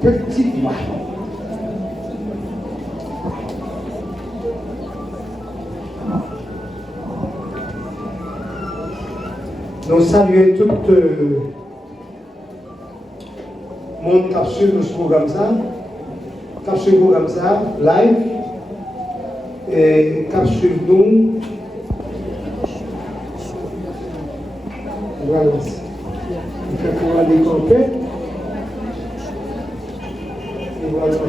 petite voix. Nous saluons tout le monde qui a suivi ce programme ça, live, et qui a suivi nous. Voilà. Il fait pour aller camper. Et voilà ça.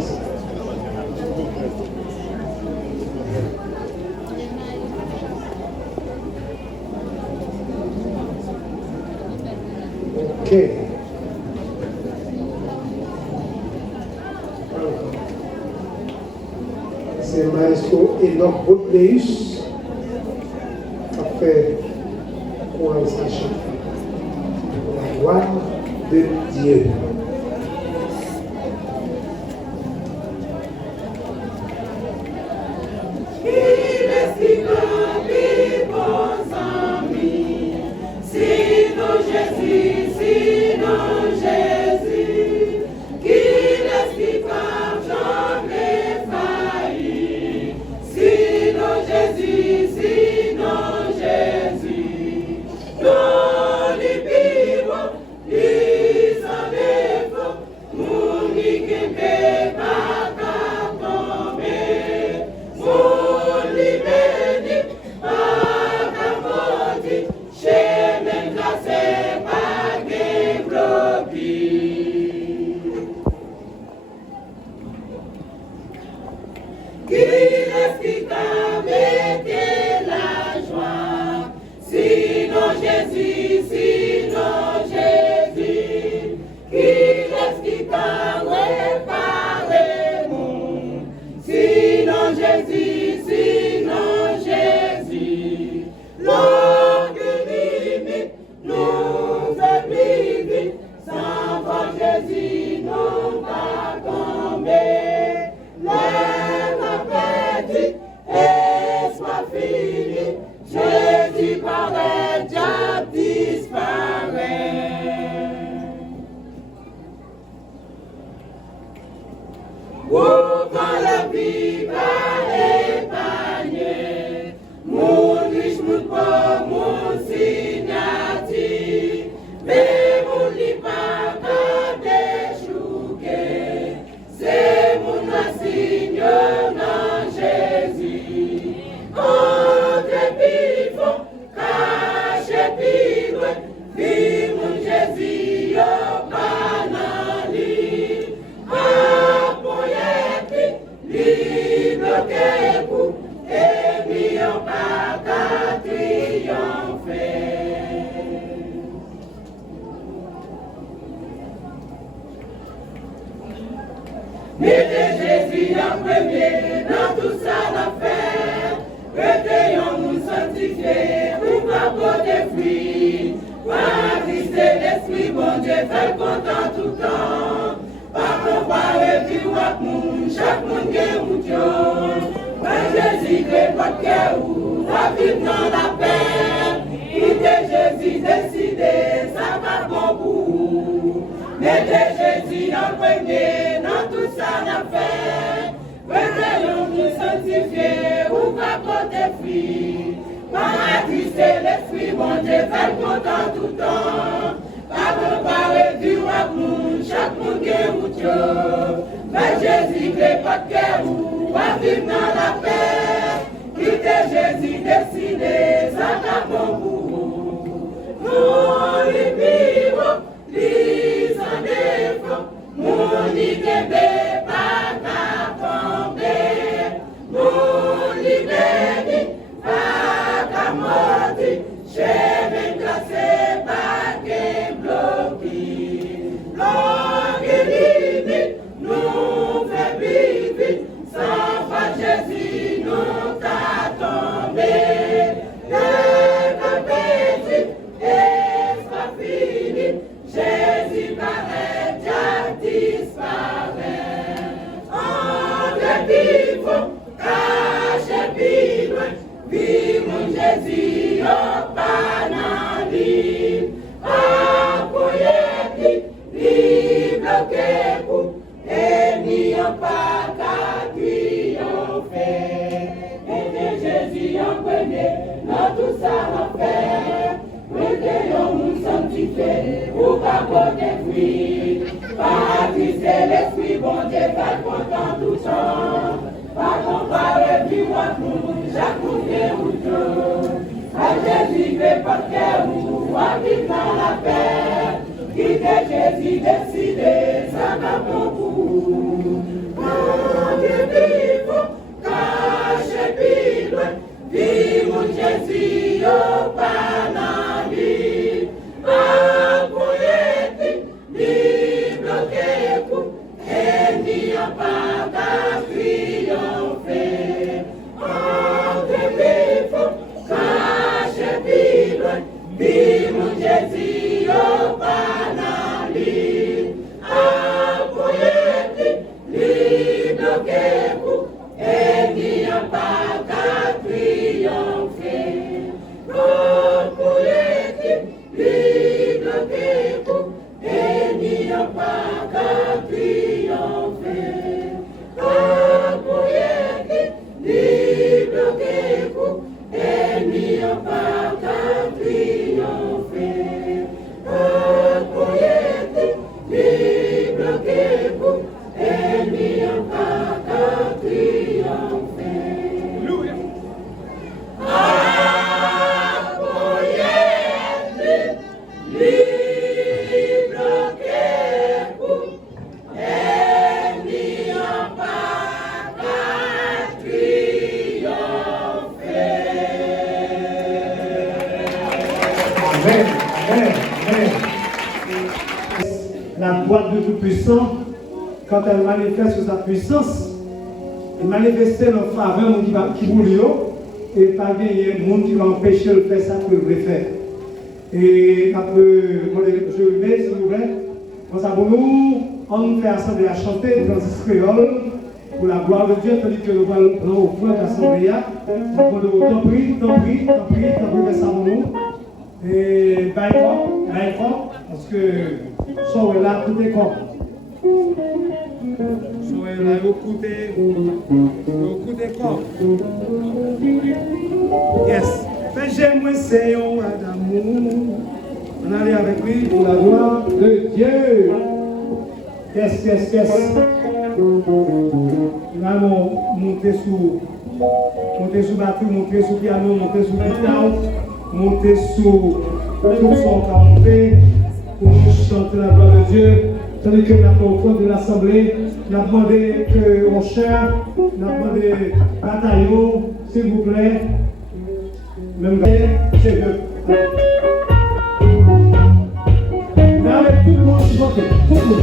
Ok. C'est Maestro Enoch Botleus qui a fait pour la gloire de Dieu. ou pas côté fruit. Paradis c'est l'esprit, bon Dieu, fait content tout temps. Pas comparer, puis moi, chaque journée ou deux. À Jésus, mais pas de cœur, ou à vivre dans la paix. Qui que Jésus décidé, ça va beaucoup. Quand Dieu vive, cache puis loin, vive Jésus au panali. Apoyez, ni bloquez vous, et n'y a pas qu'à triompher. Quand Dieu vive, cache puis loin, vive Jésus au panali. Apoyez, ni bloquez vous, et n'y a pas qu'à triompher. Apoyez, ni bloquez vous, et n'y a pas qu'à triompher. Apoyez, ni bloquez vous, et n'y a pas qu'à triompher. Apoyez, ni bloquez vous, et n'y a pas qu'à triompher. La droite de Tout-Puissant, quand elle manifeste sa puissance, elle manifeste en faveur de qui voulait et pas gagner monde qui va empêcher de faire ça qu'il veut faire. Et je remets, s'il vous plaît, comme ça pour nous, on fait assemblée à chanter dans ce créole pour la gloire de Dieu, tandis que nous allons prendre au point de l'assemblée. Tant prie, fais ça pour nous. Et bail fort, parce que soyez là, tout est comme. Soyez là, beaucoup de corps. Yes. Fais j'aime, c'est un d'amour. On allait avec lui pour la gloire de Dieu. Yes. Nous allons monter sous batterie, monter sous piano, monter sous guitare, monter sous tout son canopé pour nous chanter la gloire de Dieu. Tandis que nous avons au fond de l'assemblée, nous avons demandé que mon cher, nous avons demandé bataillon, s'il vous plaît. Même c'est Dieu. Nous avons tout le monde chanter, tout le monde.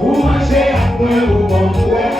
Ou manger à moi, ou bon ouais.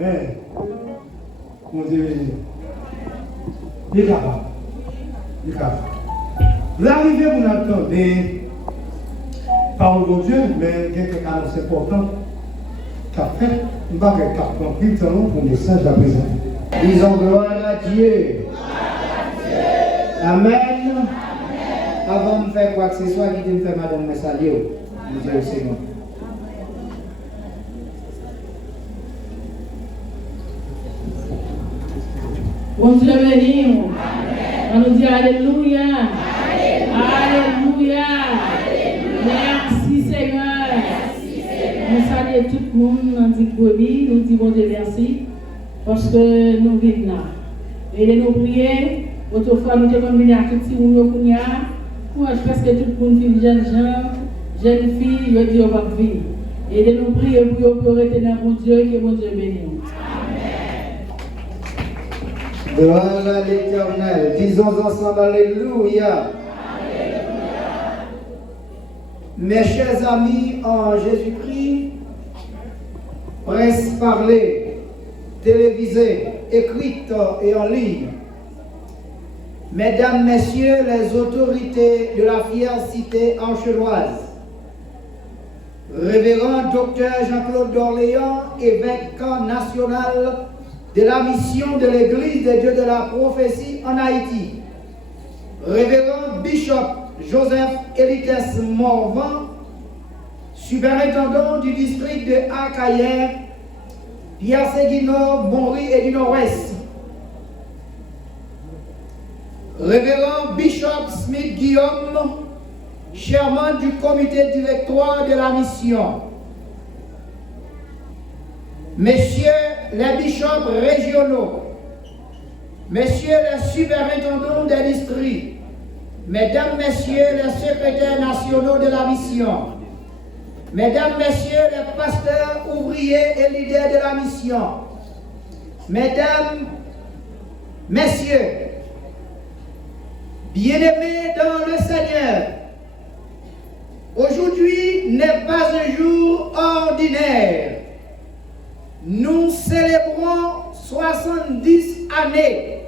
Amen. Mon Dieu, il est capable. Il est capable. L'arrivée, vous l'entendez, parole de Dieu, mais il y a quelque chose d'important qu'a fait. Nous ne pouvons pas compris pour le message à présent. Disons gloire à Dieu. Amen. Avant de faire quoi que ce soit, qui me fait madame me saluer. Nous disons au Seigneur. Bon Dieu béni. On nous dit Alléluia. Alléluia. Merci Seigneur. Nous saluons tout le monde, nous disons nous disons bon Dieu merci. Parce que nous vivons là. Et nous prions, autrefois nous avons venu à tout le monde pour presque tout le monde vit jeunes gens, jeunes filles, ils disent on va vivre. Et nous prions pour rester dans mon Dieu, que mon Dieu bénisse. Gloire à l'Éternel. Disons ensemble Alléluia. Mes chers amis en Jésus-Christ, presse parlée, télévisée, écrite et en ligne, Mesdames, Messieurs les autorités de la fière cité ancheloise, Révérend Docteur Jean-Claude d'Orléans, évêque national de la mission de l'Église des Dieux de la prophétie en Haïti, Révérend Bishop Joseph Elites Morvan, superintendant du district de Akayer, Piassé Nord, Bonry et du Nord-Ouest, Révérend Bishop Smith Guillaume, chairman du comité directoire de la mission, Messieurs les bishops régionaux, Messieurs les superintendants des districts, Mesdames, Messieurs les secrétaires nationaux de la mission, Mesdames, Messieurs les pasteurs, ouvriers et leaders de la mission, Mesdames, Messieurs, bien-aimés dans le Seigneur, aujourd'hui n'est pas un jour ordinaire. Nous célébrons 70 années.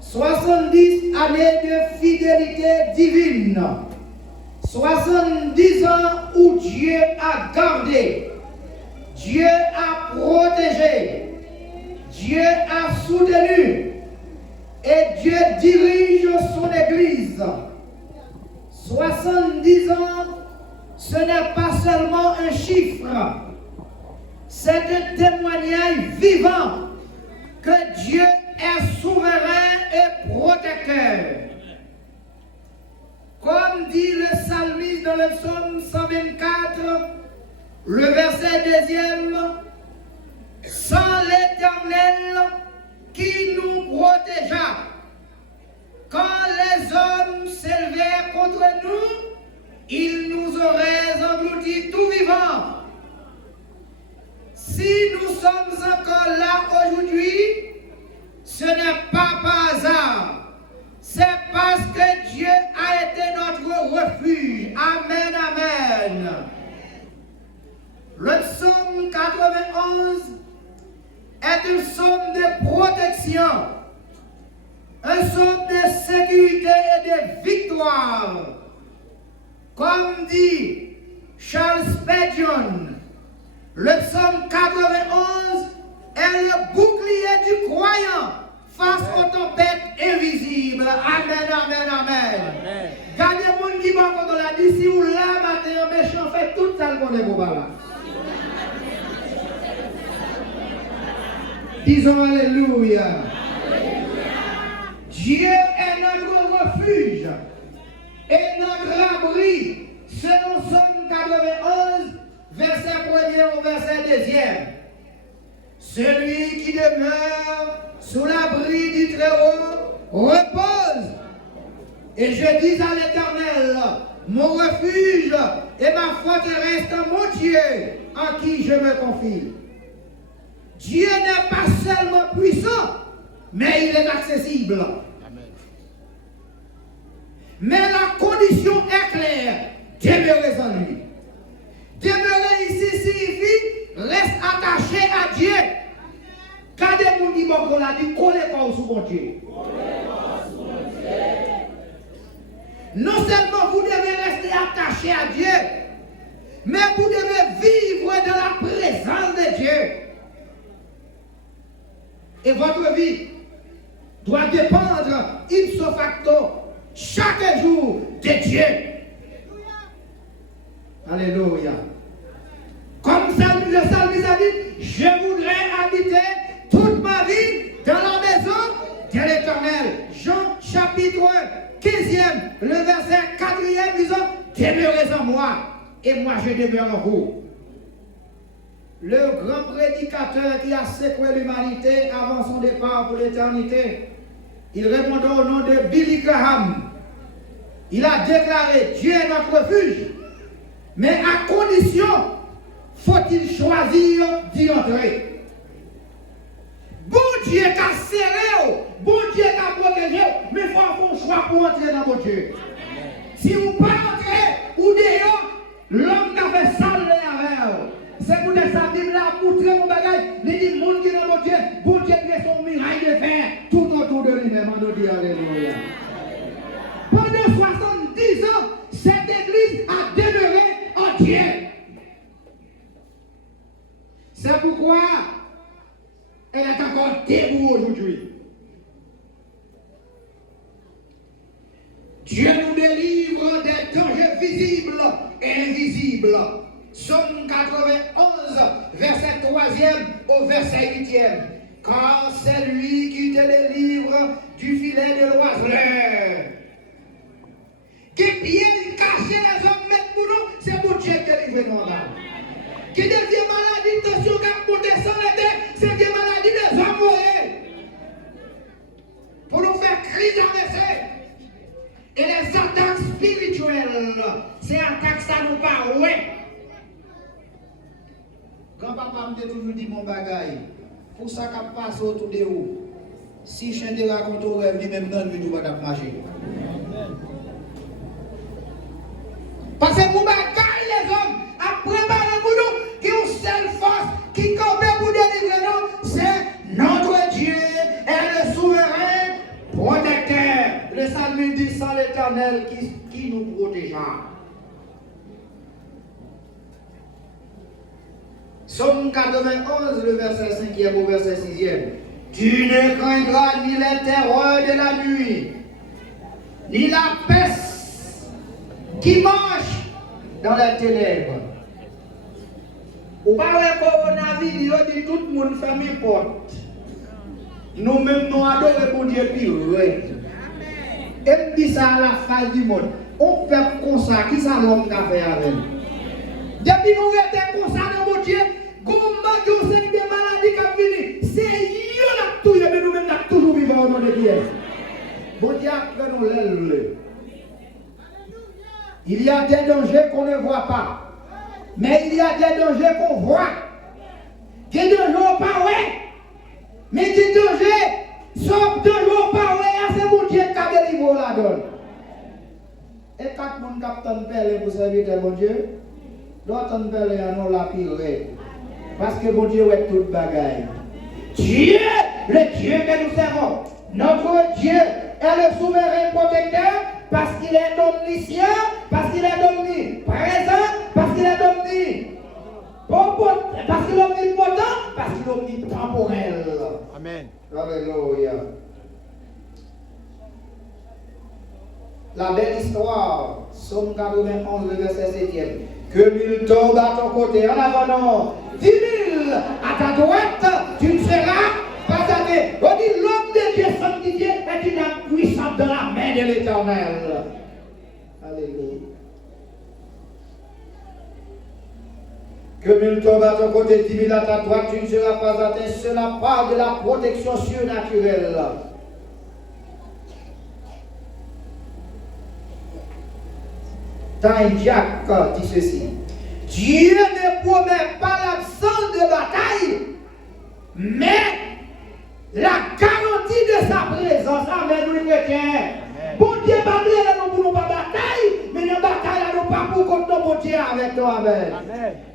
70 années de fidélité divine. 70 ans où Dieu a gardé, Dieu a protégé, Dieu a soutenu et Dieu dirige son Église. 70 ans, ce n'est pas seulement un chiffre, c'est un témoignage vivant que Dieu est souverain et protecteur. Comme dit le psalmiste dans le psaume 124, le verset 2e, sans l'Éternel qui nous protégea, quand les hommes s'élevèrent contre nous, ils nous auraient engloutis tout vivants. Si nous sommes encore là aujourd'hui, ce n'est pas par hasard. C'est parce que Dieu a été notre refuge. Amen, amen. Le psaume 91 est un psaume de protection, un psaume de sécurité et de victoire. Comme dit Charles Spurgeon, le psaume 91 est le bouclier du croyant face aux tempêtes invisibles. Amen, amen, amen. Gardez mon qui m'a quand on l'a dit, si vous là, matin, un méchant fait tout ça qu'on est pour là. Disons Alléluia. Dieu est notre refuge et notre abri, selon Psaume 91, verset 1er au verset 2e. Celui qui demeure sous l'abri du Très-Haut repose. Et je dis à l'Éternel, mon refuge et ma forteresse, mon Dieu, en qui je me confie. Dieu n'est pas seulement puissant, mais il est accessible. Amen. Mais la condition est claire, demeurez en lui. Demeurer ici signifie reste attaché à Dieu. bon qu'on l'a dit, collez pas sous mon Dieu. Non seulement vous devez rester attaché à Dieu, mais vous devez vivre dans la présence de Dieu. Et votre vie doit dépendre ipso facto chaque jour de Dieu. Alléluia. Comme le psalmiste a dit, je voudrais habiter toute ma vie dans la maison de l'Éternel. Jean chapitre 15e, le verset 4e disant, demeurez en moi et moi je demeure en vous. Le grand prédicateur qui a secoué l'humanité avant son départ pour l'éternité, il répondait au nom de Billy Graham. Il a déclaré, Dieu est notre refuge, mais à condition, faut-il choisir d'y entrer. Bon Dieu qu'a serré, bon Dieu qu'a protégé, mais il faut avoir un choix pour entrer dans mon Dieu. Si vous ne pas entrer, ou dehors, l'homme qui a fait sale avec. C'est pour ça que la montrer mon bagage, il dit, monde qui est dans mon Dieu, bon Dieu qui est son miracle de fer, tout autour de lui-même, on nous dit alléluia. Pendant 70 ans, cette église a demeuré en Dieu. C'est pourquoi elle est encore debout aujourd'hui. Dieu nous délivre des dangers visibles et invisibles. Somme 91, verset 3e au verset 8e. Car c'est lui qui te délivre du filet de l'oiseleur. Qui pied caché les hommes mettent pour nous, c'est pour Dieu qui délivre nos âmes. Qui devient maladie, tension, qui monte sans l'été, c'est des maladies des hommes morés. Pour nous faire crise à verset. Et les attaques spirituelles, ces attaques, ça nous parle, ouais. Grand-papa m'a toujours dit mon bagaille. Pour ça qu'on passe autour de vous. Si je te raconte au rêve, lui-même dans le vie, tu vas marcher. Parce que pour bagaille, les hommes, à préparer pour nous, qui ont une seule force, qui campent pour délivrer nous, c'est notre Dieu et le souverain protecteur. Le psalmiste dit, sans l'Éternel qui nous protégera. Somme 91, le verset 5e au verset 6e. Tu ne craindras ni les terreurs de la nuit, ni la peste qui marche dans les ténèbres. Ou pas le coronavirus, il dit tout le monde famille porte. Nous-mêmes nous adorons pour Dieu pire. Et me dit ça à la face du monde. On fait comme ça, qui ça l'homme qui a fait avec nous? Depuis nous étions comme ça dans mon Dieu, comment on sait des maladies qui viennent? C'est eux là tout, mais nous-mêmes nous toujours vivants au nom de Dieu. Bon Dieu, après nous l'aile. Il y a des dangers qu'on ne voit pas. Mais il y a des dangers qu'on voit. Des dangers pas ouais. Mais des dangers, sauf dangers pas ouais, c'est mon Dieu qui a délivré la donne. Et quand mon capitaine pèle pour servir mon Dieu, d'autres pèle à nous la pire. Parce que mon Dieu est toute bagaille. Dieu, le Dieu que nous servons, notre Dieu est le souverain protecteur parce qu'il est omniscient, parce qu'il est omniprésent, parce qu'il est parce qu'il est omnipotent, parce qu'il est omnitemporel. Amen. Alléluia. La belle histoire, Somme 91, le verset 7e. Que 1000 tombent à ton côté, en avant non. 10 000 à ta droite, tu ne seras pas attaqué. On dit l'homme de Dieu sanctifié est une âme puissante dans la main de l'Éternel. Alléluia. Que 1000 tombent à ton côté, 10 000 à ta droite, tu ne seras pas atteint. Cela parle de la protection surnaturelle. Time Jack dit ceci. Dieu ne promet pas l'absence de bataille, mais la garantie de sa présence. Amen, nous chrétiens. Bon Dieu, pas nous pour nous pas bataille, mais la bataille nous pas pour contre bon Dieu avec nous. Amen.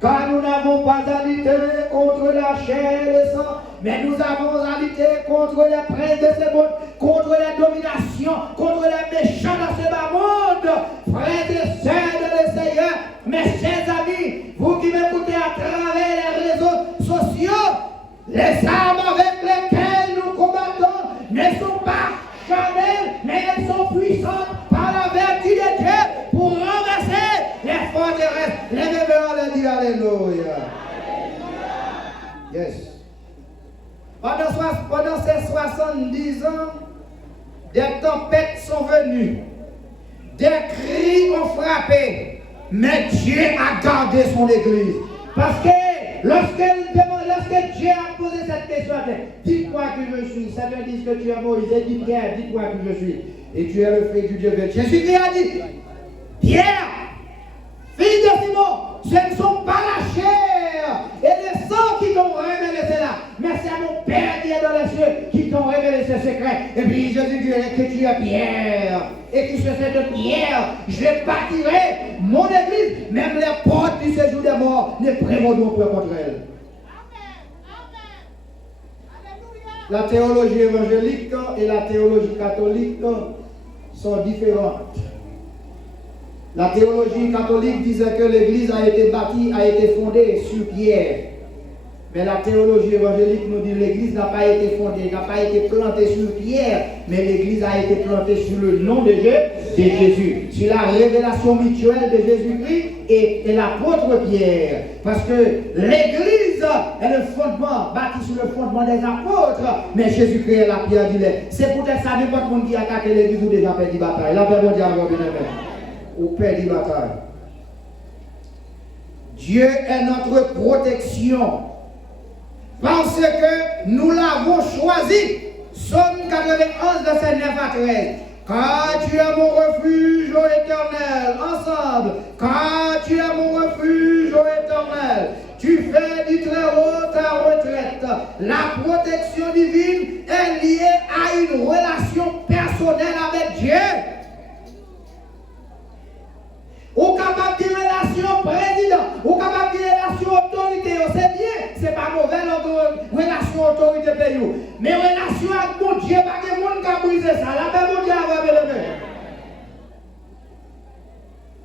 Car nous n'avons pas à lutter contre la chair et le sang, Mais nous avons à lutter contre les princes de ce monde, contre les dominations, contre les méchants dans ce bas monde. Frères et sœurs de le Seigneur, mes chers amis, vous qui m'écoutez à travers les réseaux sociaux, les armes avec lesquelles nous combattons ne sont pas charnelles, mais elles sont puissantes par la vertu de Dieu pour renverser les forteresses. Lèvez-moi le dire Alléluia. Yes. Pendant ces 70 ans, des tempêtes sont venues, des cris ont frappé, mais Dieu a gardé son église. Parce que lorsque Dieu a posé cette question à terre, dites-moi que je suis. Certains disent que tu es Moïse, et dit Pierre, dites-moi que je suis. Et tu es le fils du Dieu de Jésus-Christ a dit, Pierre, fils de Simon, ce ne sont pas la chair et le sang qui t'ont révélé cela, mais c'est mon Père qui est dans les cieux qui t'ont révélé ce secret. Et puis Jésus dit que tu es Pierre, et que sur cette pierre, je bâtirai mon église, même les portes du séjour des morts ne prévaudront point contre elle. La théologie évangélique et la théologie catholique sont différentes. La théologie catholique disait que l'église a été bâtie, a été fondée sur pierre. Mais la théologie évangélique nous dit que l'église n'a pas été fondée, n'a pas été plantée sur pierre, mais l'église a été plantée sur le nom de Jésus, sur la révélation mutuelle de Jésus-Christ et l'apôtre Pierre. Parce que l'église est le fondement, bâti sur le fondement des apôtres, mais Jésus-Christ est la pierre d'Ilais. C'est peut-être ça, n'importe monde qui attaque l'église ou déjà perdu bataille. La paix de Dieu avant ou perdu bataille. Dieu est notre protection. Parce que nous l'avons choisi. Somme 91, verset 9 à 13. Car tu es mon refuge, ô Éternel. Ensemble. Car tu es mon refuge, ô Éternel. Tu fais du très haut ta retraite. La protection divine est liée à une relation personnelle avec Dieu. Ou capable de relation président, ou capable de relation autorité, c'est bien, c'est pas mauvais relation autorité pays. Mais relation avec mon Dieu, pas que monde qui a brisé ça, la paix mon Dieu va lever.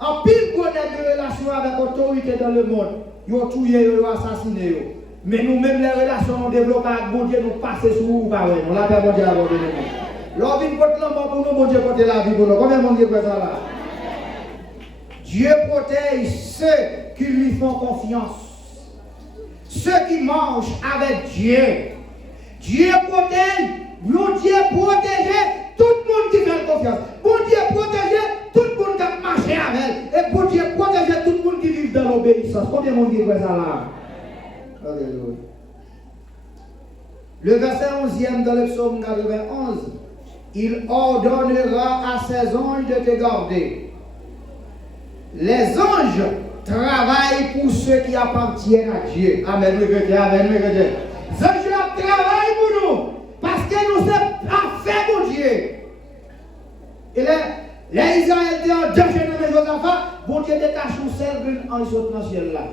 En pile qu'on a de relation avec autorité dans le monde, ils ont tué, ils ont assassiné. Mais nous-mêmes, les relations nous développons avec mon Dieu, nous passons sur nous, pas vrai. La paix mon Dieu va lever. L'homme porte l'amour pour nous, mon Dieu porte la vie pour nous. Combien mon Dieu fait ça là? Dieu protège ceux qui lui font confiance. Ceux qui mangent avec Dieu. Dieu protège, bon Dieu protège tout le monde qui fait confiance. Bon Dieu protège tout le monde qui marche avec elle. Et bon Dieu protège tout le monde qui vit dans l'obéissance. Combien de monde qui fait ça là? Alléluia. Le verset 11e dans le psaume 91. Il ordonnera à ses anges de te garder. Les anges travaillent pour ceux qui appartiennent à Dieu. Amen, oui, amen, oui, les anges travaillent pour nous parce que nous sommes parfaits pour Dieu. Et les Israéliens étaient en danger dans les Josaphat. Bon Dieu détache un seul ange dans le ciel là.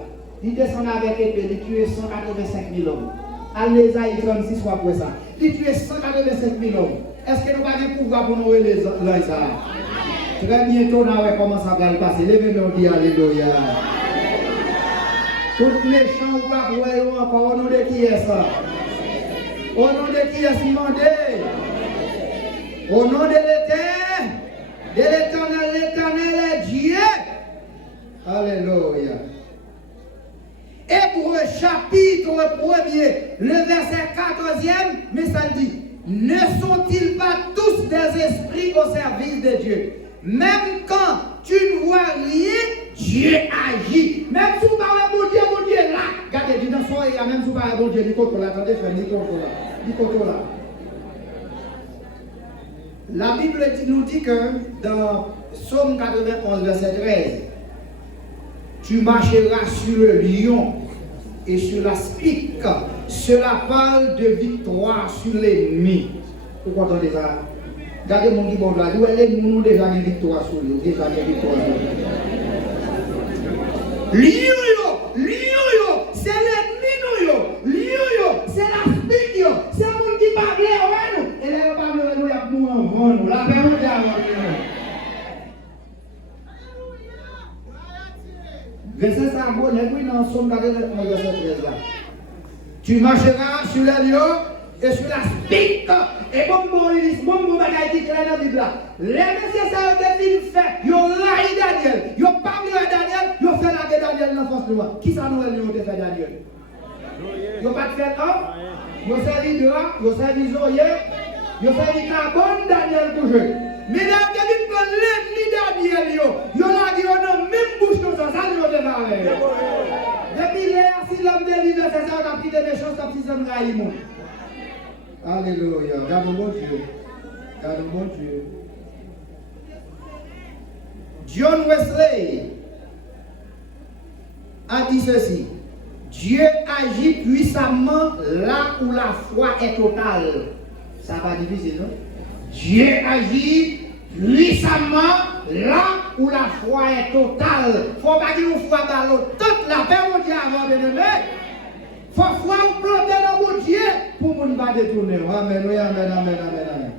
Il descend avec épée, il tue 185 000 hommes. Allez, Isaïe 36 fois pour ça. Il tue 185 000 hommes. Est-ce que nous avons des pouvoirs pour nous les anges? Très bientôt, nous allons commencer à le passer. Levez-nous, dit Alléluia. Tout méchant ou pas, voyons encore au nom de qui est ça? Au nom de qui est-ce demandé? Au nom de l'Éternel est Dieu. Alléluia. Hébreux chapitre 1er, le verset 14e, mais ça dit, ne sont-ils pas tous des esprits au service de Dieu? Même quand tu ne vois rien, Dieu agit. Même si vous parlez mon Dieu là. Regardez, dis dans son il y a même si vous parlez mon Dieu, du côté là. Attendez, frère, du côté là. La Bible nous dit que dans Psaume 91, verset 13, tu marcheras sur le lion et sur la spique. Cela parle de victoire sur l'ennemi. Vous comprenez ça? Regardez mon qui bon là, nous avons déjà une victoire sur lui, déjà une victoire sur lui. Lion, c'est l'ennemi, lion, c'est la spique, sabots, oui, dans son verset 13 là. Tu marcheras sur les lions et sur la spique. Et bon, bagaille qui est dans la Bible là. Les messieurs, ça a été fait. Ils ont laï Daniel. Ils ont pas mis Daniel. Ils ont fait la Daniel dans la force de loi. Qui ça nous a fait Daniel? Ils n'ont pas fait homme. Ils ont servi de là. Ils ont servi Zoé. Ils ont servi carbone Daniel pour jouer. Mais là, il y a l'ennemi Daniel. Ils ont la dit, on a même bouche comme ça. Ça, ils ont démarré. Depuis là, si l'homme délivré, c'est ça, on a pris des méchants, on a pris des hommes. Alléluia. Garde mon Dieu. Garde mon Dieu. John Wesley a dit ceci. Dieu agit puissamment là où la foi est totale. Ça va pas difficile, non? Dieu agit puissamment là où la foi est totale. Il ne faut pas dire qu'on foi dans l'autre. Toute la paix, on dit avant de lever. Il faut foi ou planter dans mon Dieu pour ne pas détourner. Amen, oui, amen, amen, amen, amen.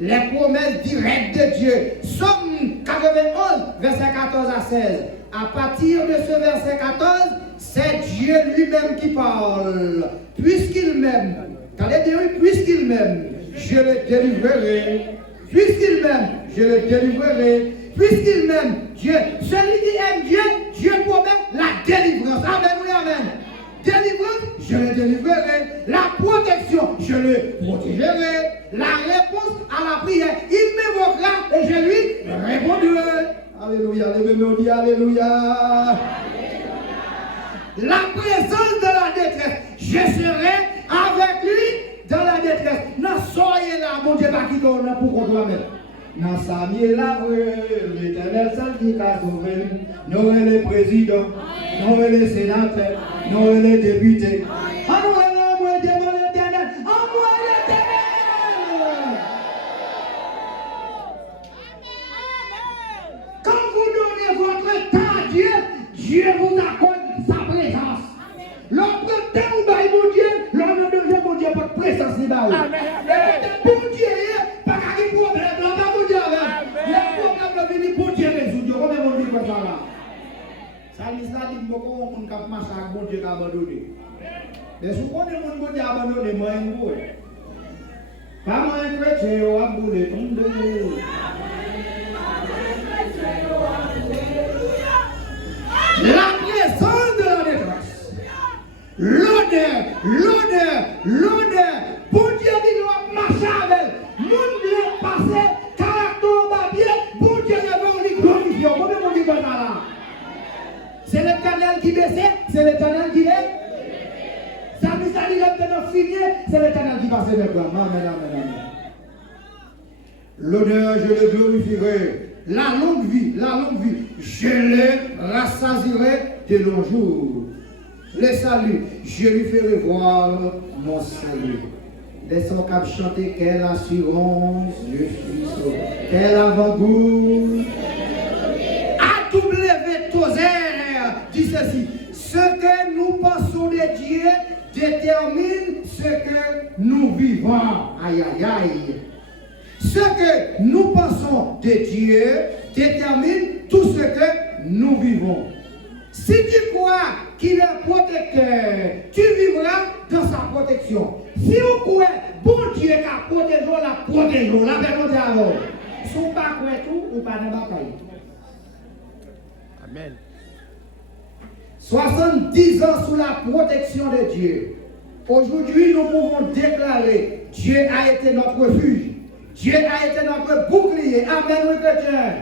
Les promesses directes de Dieu. Somme 91, verset 14 à 16. À partir de ce verset 14, c'est Dieu lui-même qui parle. Puisqu'il m'aime, t'allais dire oui, puisqu'il m'aime, je le délivrerai. Puisqu'il m'aime, je le délivrerai. Puisqu'il m'aime, Dieu, celui qui aime Dieu, Dieu promet la délivrance. Amen, oui, amen. Délivrance, je le délivrerai. La protection, je le protégerai. La réponse à la prière, il m'évoquera et je lui répondrai. Alléluia, alléluia, alléluia. La présence de la détresse, je serai avec lui dans la détresse. Non, soyez là, mon Dieu, pas qui donne pour qu'on doit mettre. Dans sa vie, la l'éternel seul qui t'a sauvé. Nous, les présidents, nous, les sénateurs, nous, les députés. Envoyez-moi devant l'éternel. Envoyez l'éternel. Quand vous donnez votre temps à Dieu, Dieu vous accorde sa présence. L'autre temps où mon Dieu, l'homme de Dieu, mon Dieu, pas de présence ni baou. Pour Dieu, pas de problème, là, pas mon Dieu avec. Les problèmes viennent pour Dieu résoudre. Comment mon Dieu fait ça là? Ça dit ça, dit beaucoup de monde qui marche avec mon Dieu qui a abandonné. Mais si vous connaissez mon Dieu qui a abandonné, moi, je ne sais pas. Pas moi, un chrétien, on a boulé tomber. La présence de la détresse. L'odeur. Bon Dieu dit nous marcher avec. Monde est passé, caractère papier. Bon Dieu est venu glorifier. Comment on dit ça là? C'est l'Éternel qui baissait, c'est l'Éternel qui est. Ça nous a dit l'Éternel fini, c'est l'Éternel qui passe maintenant. Amen, amen, amen. L'odeur, je le glorifierai. La longue vie, je le rassasierai de longs jours. Le salut, je lui ferai voir mon salut. Laissons cap chanter, quelle assurance, je suis sauvé. Quel avant-goût. A.W. Tozer dit ceci. Ce que nous pensons de Dieu détermine ce que nous vivons. Aïe, aïe, aïe. Ce que nous pensons de Dieu détermine tout ce que nous vivons. Si tu crois qu'il est protecteur, tu vivras dans sa protection. Si vous croyez, bon Dieu qui a protégé, la protégé, la permettez alors. Si vous ne croyez pas tout, vous ne pas de bataille. Amen. 70 ans sous la protection de Dieu. Aujourd'hui, nous pouvons déclarer, Dieu a été notre refuge. Dieu a été notre bouclier. Amen, oui, chrétien.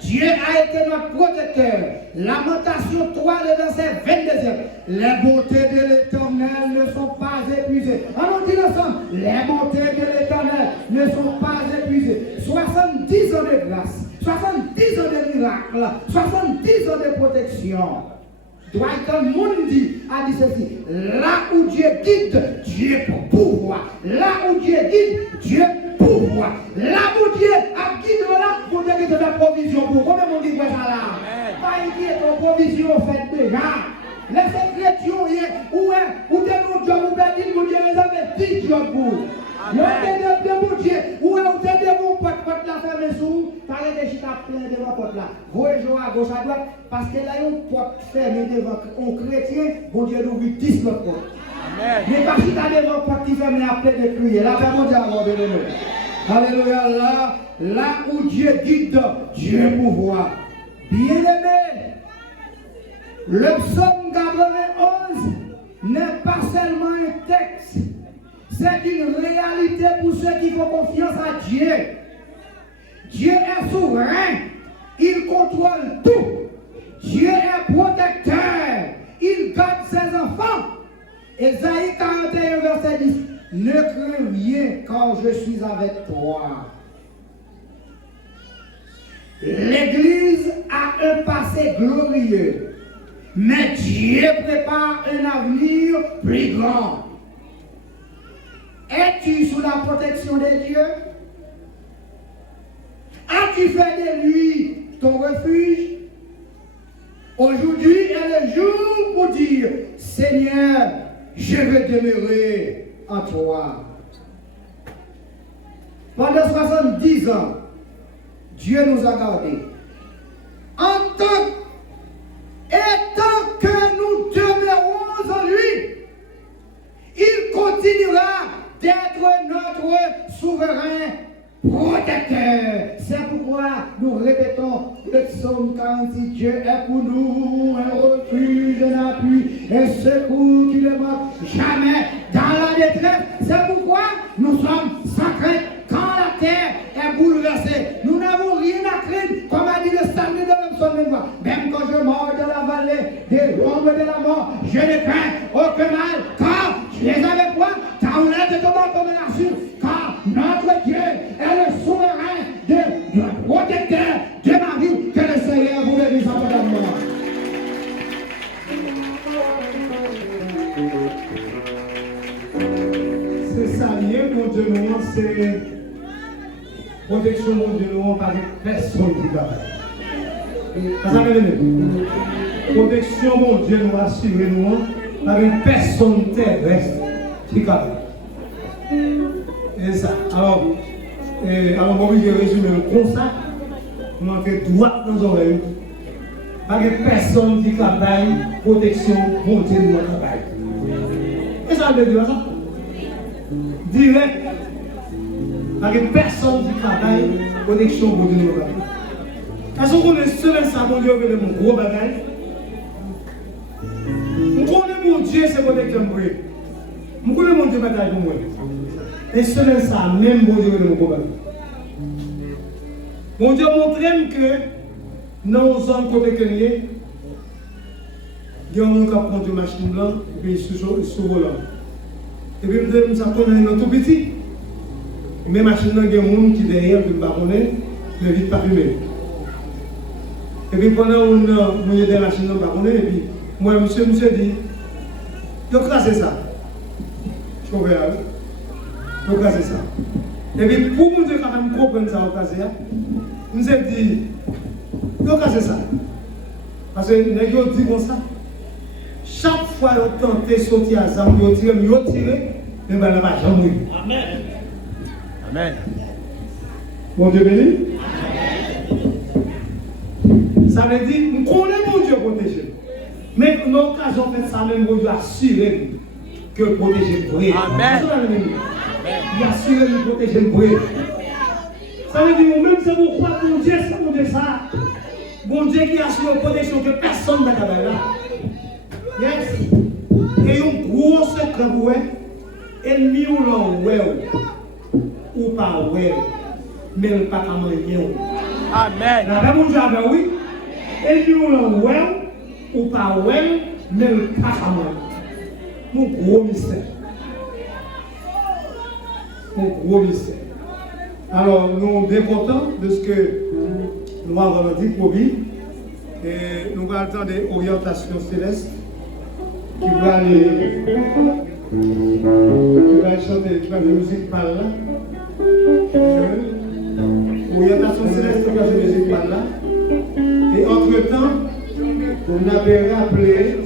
Dieu a été notre protecteur. Lamentation 3, le verset 22. Les bontés de l'Éternel ne sont pas épuisées. Allons dire ensemble. Les bontés de l'Éternel ne sont pas épuisées. 70 ans de grâce, 70 ans de miracle, 70 ans de protection. Dwight Moody a dit ceci. Là où Dieu guide, Dieu pouvoir. Là où Dieu guide, Dieu pouvoir. Là où Dieu a guidé là, vous devez te faire provision pour. Comment on dit ça là? Pas inquiéter ton provision faite déjà. Laissez chrétien où t'es mon job, vous pouvez dire que Dieu les avait 10 jobs pour. Vous êtes de mon Dieu. Ou vous êtes de mon porte la fermée sous. Parlez de chita plein devant la porte là. Vous jouez à gauche à droite. Parce que là, il y a une porte fermée devant un chrétien. Bon Dieu nous ouvre 10 l'autre porte. Mais parce que tu as devant la porte qui ferme à plein de crier. Là, mon Dieu, alléluia. Là où Dieu guide, Dieu pouvoir. Bien aimé, le psaume 91 n'est pas seulement un texte, c'est une réalité pour ceux qui font confiance à Dieu. Dieu est souverain, il contrôle tout. Dieu est protecteur, il garde ses enfants. Ésaïe 41, verset 10. Ne crains rien quand je suis avec toi. L'Église a un passé glorieux, mais Dieu prépare un avenir plus grand. Es-tu sous la protection de Dieu? As-tu fait de lui ton refuge? Aujourd'hui est le jour pour dire, Seigneur, je veux demeurer en toi. Pendant 70 ans, Dieu nous a gardés. Et tant que nous demeurons en lui, il continuera d'être notre souverain protecteur. C'est pourquoi nous répétons le psaume 46. Dieu est pour nous un refuge, un appui, un secours qui ne manque jamais dans la détresse. C'est pourquoi nous sommes sans crainte quand la terre est bouleversée. Nous n'avons rien à craindre, comme a dit le samedi de le psaume. Même quand je mors dans la vallée des ombres de la mort, je ne crains aucun mal, car tu es avec moi. Ta roulette de ton bâton me l'assure, car notre Dieu est le souverain de protecteur de ma vie. Que le Seigneur vous bénisse abondamment. C'est ça, bien, mon Dieu, nous, c'est protection, mon Dieu, nous, par personne qui va. Ça veut dire, protection, mon Dieu, nous, assurer, nous, par une personne terrestre qui va. Et ça, alors, moi, je vais résumer comme ça. Nous avons fait droit dans nos oreilles. Par une personne qui va protection, mon Dieu, nous, travail. Et ça veut dire ça? Direct. Par une personne qui travaille, protection pour Dieu. Parce qu'on est seul ça, mon Dieu, c'est mon gros bagage. On connaît mon Dieu, c'est protecteur pour lui. On connaît mon Dieu, bagage pour moi. Et seul ça, même mon Dieu, c'est mon gros bagage. Mon Dieu montre que dans nos zones côté que il y a un qui prend une machine blanche et puis sous volant. Et puis, nous avons tout petit. Mais machine, il y a un monde qui est derrière, qui est vite parfumé. Et puis, pendant que nous avons des machines, et puis, moi, monsieur dit, il faut casser ça. Je comprends. Il faut casser ça. Et puis, pour nous dire quand même comprendre ça, nous avons dit, il faut casser ça. Parce que nous avons dit comme ça. Chaque fois que vous tentez de sortir à ça, vous tirez, mais vous ne va jamais. Amen. Amen. Bon Dieu béni. Ça veut dire, nous connaissons mon Dieu protégé. Mais l'occasion de ça même, mon Dieu assurer que protéger le vrai. Amen. Il assure de protéger le vrai. Ça veut dire, même si vous croyez que mon Dieu, c'est mon Dieu ça. Bon Dieu qui assure la protection que personne ne va là. Yes. Et un gros secret pour vous, ennemi ou l'on ou pas mais le pas à manger. Amen. La même chose avec oui. Ennemi ou l'on ou pas mais le pas à manger. Mon gros mystère. Mon gros mystère. Alors nous sommes bien contents de ce que nous avons dit pour lui. Et nous allons attendre des orientations célestes. Qui va chanter, qui va faire musique par là. Orientation céleste, qui va faire musique par là. Et entre-temps, on avait rappelé,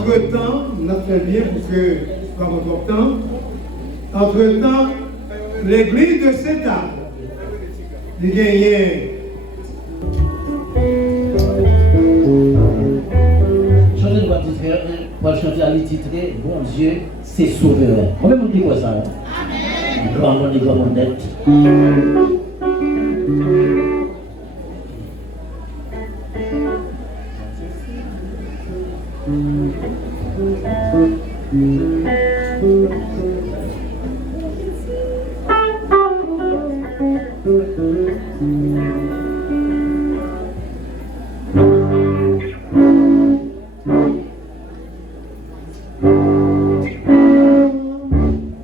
Entre-temps, on a fait bien pour que pas important. Entre-temps, l'église de Saint-Anne, il gagnait. Chanter va chanter à l'ititré, bon Dieu, c'est souverain. Combien de monde dit quoi ça? Amen. Grand monde, grand monde.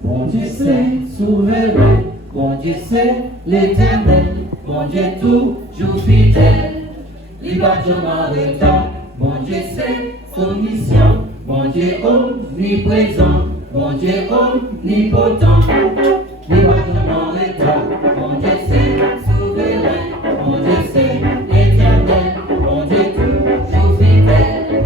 Bon Dieu c'est souverain, bon Dieu c'est l'éternel, bon Dieu toujours fidèle, il va jamais retard, bon Dieu c'est omniscient, bon Dieu omniprésent, bon Dieu omnipotent, il va jamais retard, bon Dieu c'est souverain, bon Dieu c'est éternel, bon Dieu toujours fidèle,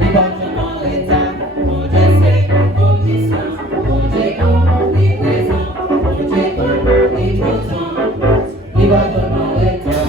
il va jamais retard, bon Dieu c'est omniscient, bon Dieu omniprésent, bon Dieu omnipotent, il va jamais retard.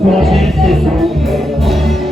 Mon Dieu, c'est souverain.